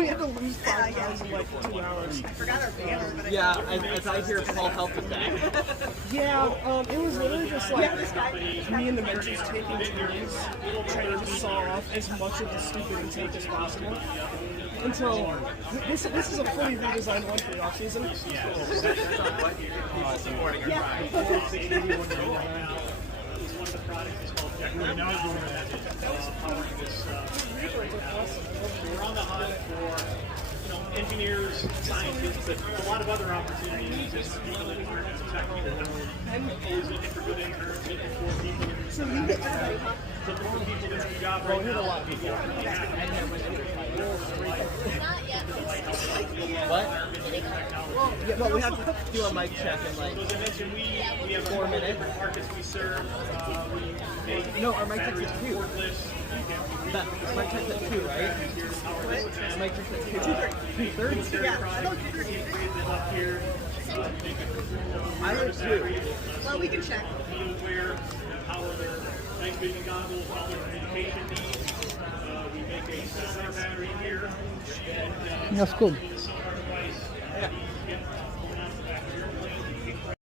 We had to lose 5 pounds in like 2 hours. I forgot our banner, but Yeah, as I hear, Paul helped with that. Yeah, it was literally just like me and the mentors taking turns trying to just saw off as much of the stupid intake as possible. Until this is a fully redesigned one for the off season. yeah. One of the products is called Jogging. That was powering this. We're on the hunt for engineers, scientists, but a lot of other opportunities as people that aren't as technical. And always looking for good interns, looking for people that are looking for people that have a job right now. A lot of people. What? Well, we have to do a mic check in like So as I mentioned, we have 4 minutes. different markets we serve. No, our mic check is 2. That mic check at 2, right? What? Mic check at 2. 2:30. Yeah, I don't up here. I heard 2. Well, we can check. Be aware of how their night vision goggles, all their communication needs. We make a cellular battery here. And, That's cool. sonar device.